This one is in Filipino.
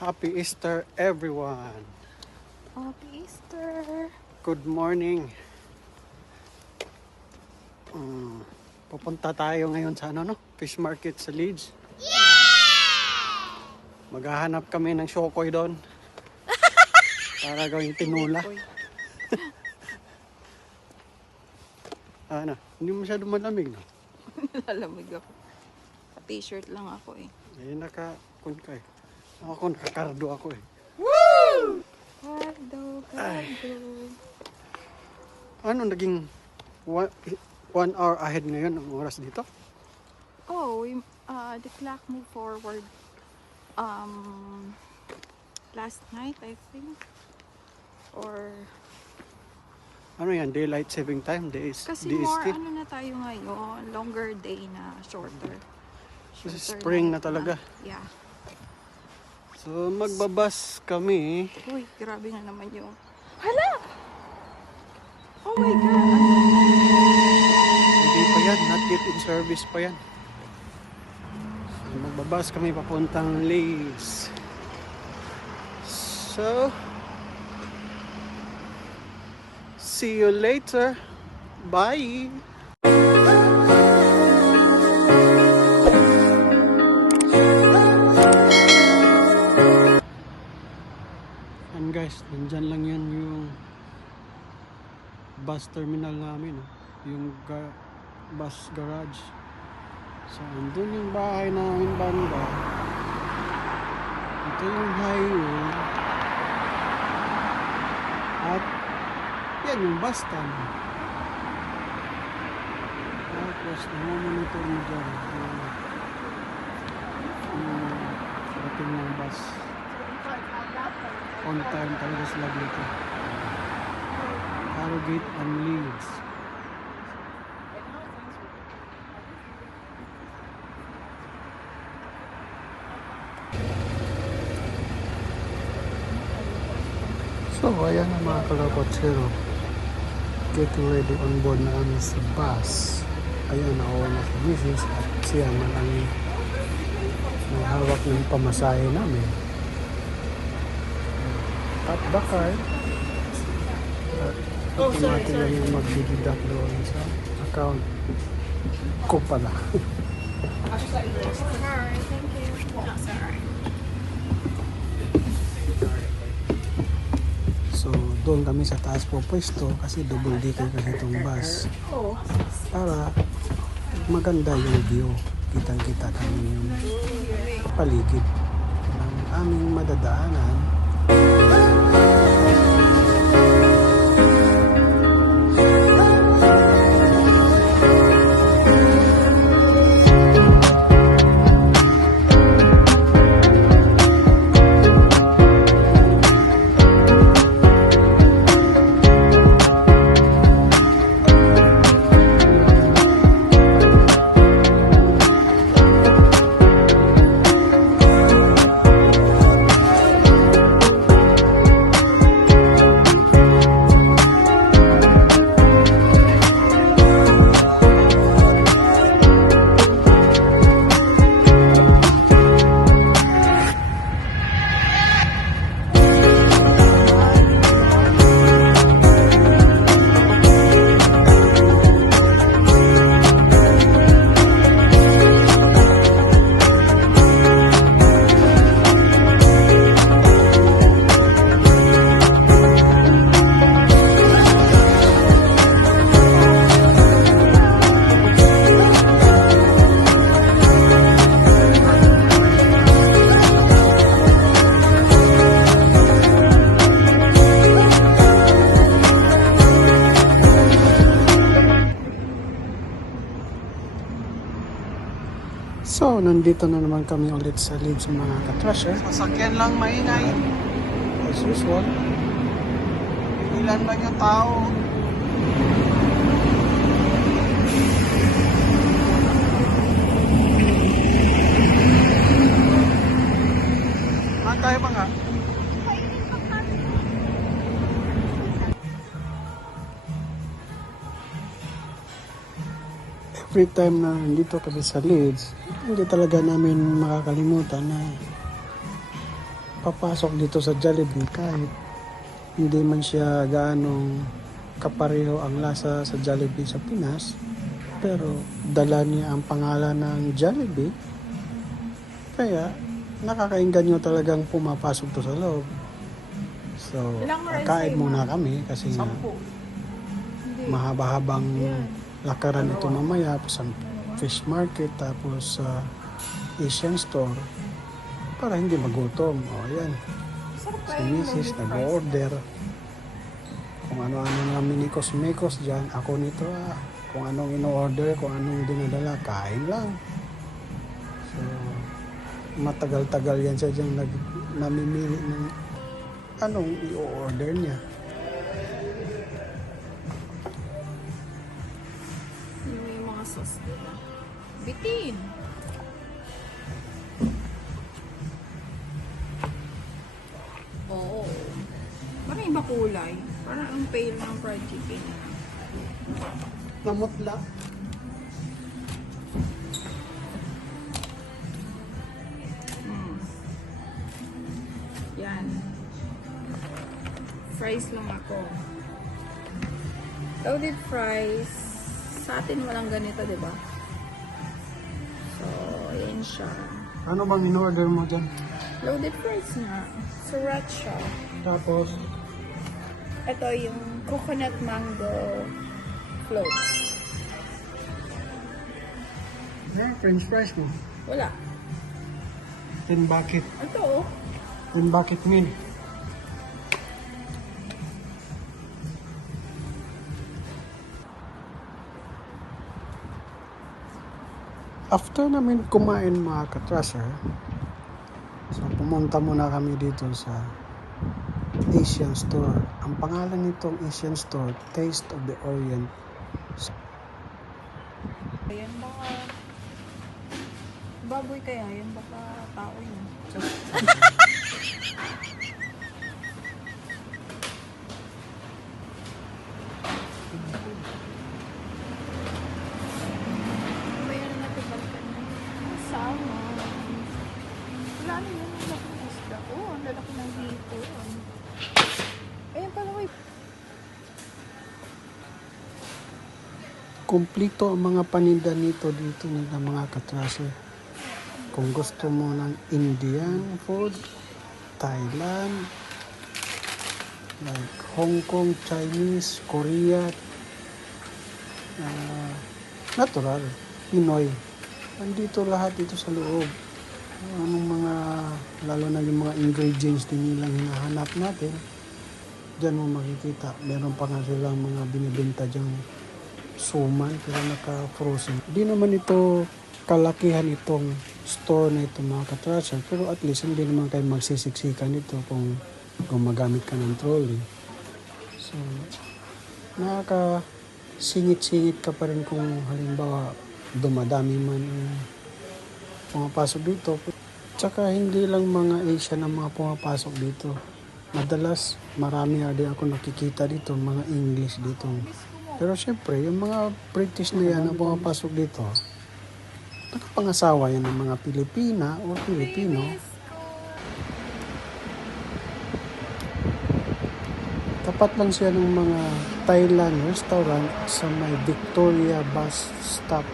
Happy Easter everyone. Happy Easter. Good morning. Pupunta tayo ngayon sa fish market sa Leeds. Maghahanap kami ng shokoy doon. Para gawing tinula. Hindi masyado malamig, no? Lalamig ako. T-shirt lang ako eh. Naka-kun ka eh. Ako nakakardo ako eh. Woo! Kardo. Naging 1 hour ahead ngayon ang oras dito? Oh, the clock moved forward last night, I think. Or daylight saving time? kasi more na tayo ngayon, longer day na, shorter. Kasi spring na talaga. Yeah. So magbabas kami. Uy, grabe na naman yung hala! Oh my God! Hindi pa yan, not yet in service pa yan. So, magbabas kami papuntang Leeds. So see you later. Bye! And guys, nandyan lang yan yung bus terminal namin, yung bus garage. So andun yung bahay namin banda. Ito yung highway. At yan yung bus stand. Tapos namamonitor mo dyan yung rating ng bus. On time talaga sila dito. Harrogate and Leeds. So ayan na mga kalakotsero, getting ready on board na kami sa bus. Ayan, nakuha na si Mrs. at siya man ang may hawak ng pamasahe namin. At the card at automatic lang yung magdididak doon sa account ko pala. So doon kami sa taas po pwesto kasi double decker kasi itong bus para maganda yung view, kitang kita kami yung paligid ng aming madadaanan. So, nandito na naman kami ulit sa Leeds mga ka-trasher. Sasakyan lang maingay. As usual. Ilan lang yung tao. Tayo ba nga? Every time na nandito kami sa Leeds, hindi talaga namin makakalimutan na papasok dito sa Jollibee kahit hindi man siya gaanong kapareho ang lasa sa Jollibee sa Pinas, pero dala niya ang pangalan ng Jollibee, kaya nakakainganyo talagang pumapasok to sa loob. So, Ilang rice kain kayo, muna ma'am? kami kasi nga Hindi. mahaba-habang lakaran ito mamaya sa fish market tapos sa Asian store para hindi magutom. O yan, Sarap si kayo yung Mrs. loaded fries. nag-order kung ano-ano na minikos-mikos dyan. Ako nito kung anong ino-order, kung anong dinadala, kain lang. So, matagal-tagal yan siya dyan namimili ng anong i-order niya. Yung mga sauce nila. Bitin. Oo. Parang iba kulay. Parang ang pale ng fried chicken. Namutla. Yan. Fries lang ako. Loaded fries. Sa atin walang ganito, di ba? So, ayan siya. Ano bang in-order mo dyan? Loaded fries nga. Sriracha. Tapos, Ito yung coconut mango floats. french fries mo. Wala. 10 bucket. Ito oh. 10 bucket meal. After namin kumain mga katraser, so pumunta muna kami dito sa Asian store. Ang pangalan nitong Asian store, Taste of the Orient. Ayan baka... Baboy kaya, yan baka tao yun. Bayan natin balikan na yun. Salmon. Wala na yun, ang laki ng isda. Oh, ang lalaki ng dito. Ayan pala, wait. Kumplito ang mga paninda dito ng mga katraser. Kung gusto mo ng Indian food, Thailand, like Hong Kong, Chinese, Korea, natural, Pinoy. Andito lahat dito sa loob. Anong mga, lalo na yung mga ingredients din nilang hinahanap natin, dyan mo makikita. Meron pa nga silang mga binibenta dyan suman pero naka-frozen. Hindi naman ito kalakihan itong store na ito mga katraser, pero at least hindi naman kayo magsisiksikan ito kung magamit ka ng trolley. So, nakaka-singit-singit ka pa rin kung halimbawa dumadami man pumapasok dito. Tsaka hindi lang mga Asian ang mga pumapasok dito. Madalas marami din ako nakikita dito, mga English dito. Pero syempre, yung mga British na yan na pumapasok dito, nakapangasawa yan ng mga Pilipina o Pilipino. Tapat lang siya ng mga Thailand restaurant sa may Victoria bus stop